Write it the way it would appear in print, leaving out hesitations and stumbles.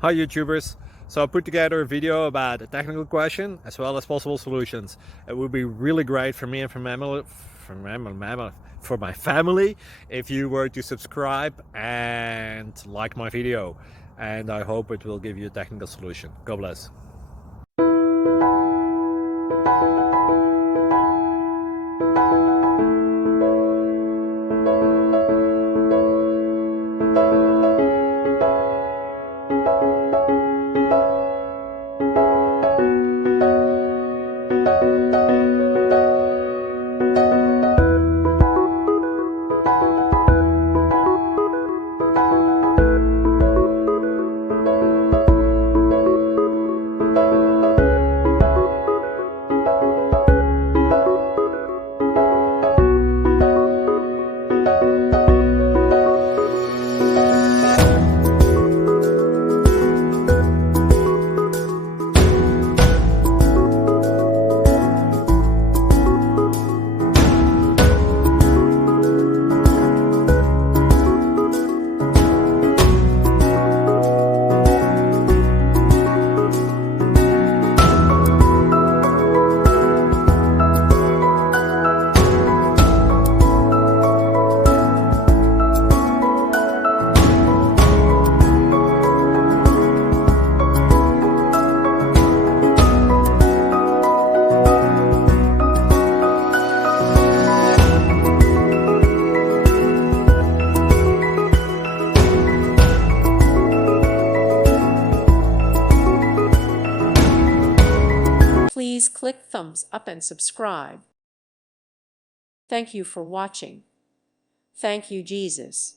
Hi YouTubers! So I put together a video about a technical question as well as possible solutions. It would be really great for me and for my family if you were to subscribe and like my video, and I hope it will give you a technical solution. God bless. Please click thumbs up and subscribe. Thank you for watching. Thank you, Jesus.